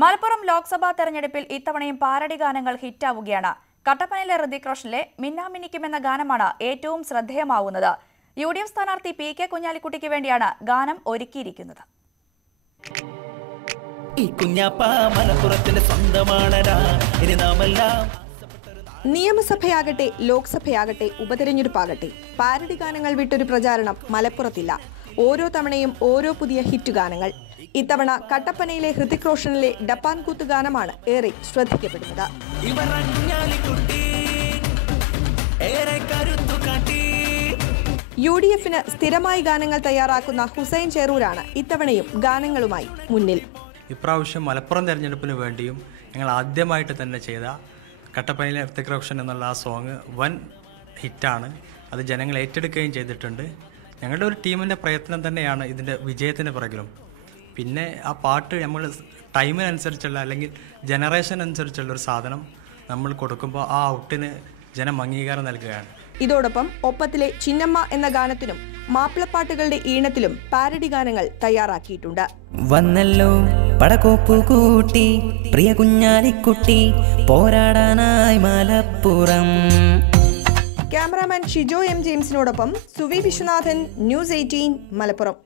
മലപ്പുറം ലോക്സഭാ തെരഞ്ഞെടുപ്പിൽ ഇത്തവണയും പാരഡി ഗാനങ്ങൾ ഹിറ്റാവുകയാണ്. കട്ടപ്പനയിലെ ഋതിക് റോഷനിലെ മിന്നാമിന്നിക്കുമെന്ന ഗാനമാണ് ഏറ്റവും ശ്രദ്ധേയമാവുന്നത്. UDF സ്ഥാനാർത്ഥി PK കുഞ്ഞാലിക്കുട്ടിക്ക് വേണ്ടിയാണ് ഗാനം ഒരുക്കിയിരിക്കുന്നത്. നിയമസഭയാകട്ടെ ലോക്സഭയാകട്ടെ ഉപതെരഞ്ഞെടുപ്പാകട്ടെ പാരഡി ഗാനങ്ങൾ വിട്ടൊരു പ്രചാരണം മലപ്പുറത്തില്ല. ഓരോ തവണയും ഓരോ പുതിയ ഹിറ്റ് ഗാനങ്ങൾ. ഇത്തവണ കട്ടപ്പനയിലെ ഋതിക് റോഷനിലെ ഡപ്പാൻ കൂത്ത് ഗാനമാണ് ഏറെ ശ്രദ്ധിക്കപ്പെടുന്നത്. UDFന് സ്ഥിരമായി ഗാനങ്ങൾ തയ്യാറാക്കുന്ന ഹുസൈൻ ചേറൂരാണ് ഇത്തവണയും ഗാനങ്ങളുമായി മുന്നിൽ. ഇപ്രാവശ്യം മലപ്പുറം തെരഞ്ഞെടുപ്പിന് വേണ്ടിയും ഞങ്ങൾ ആദ്യമായിട്ട് തന്നെ ചെയ്ത കട്ടപ്പനയിലെ ഋതിക് റോഷൻ എന്നുള്ള ആ സോങ് വൻ ഹിറ്റാണ്. അത് ജനങ്ങൾ ഏറ്റെടുക്കുകയും ചെയ്തിട്ടുണ്ട്. ഞങ്ങളുടെ ഒരു ടീമിൻ്റെ പ്രയത്നം തന്നെയാണ് ഇതിൻ്റെ വിജയത്തിന് പുറകിലും. പിന്നെ ആ പാട്ട് നമ്മൾ ടൈമിനനുസരിച്ചുള്ള അല്ലെങ്കിൽ ജനറേഷൻ അനുസരിച്ചുള്ള ഒരു സാധനം നമ്മൾ കൊടുക്കുമ്പോൾ ആ ഔട്ടിന് ജനം അംഗീകാരം നൽകുകയാണ്. ഇതോടൊപ്പം ഒപ്പത്തിലെ ചിന്നമ്മ എന്ന ഗാനത്തിനും മാപ്പിളപ്പാട്ടുകളുടെ ഈണത്തിലും പാരഡി ഗാനങ്ങൾ തയ്യാറാക്കിയിട്ടുണ്ട്. വന്നല്ലോ പടക്കോപ്പു കൂട്ടി പ്രിയ കുഞ്ഞാലിക്കുട്ടി പോരാടാനായി മലപ്പുറം. Cameraman Shijo M. ജെയിംസിനോടൊപ്പം സുവി വിശ്വനാഥൻ, News 18 മലപ്പുറം.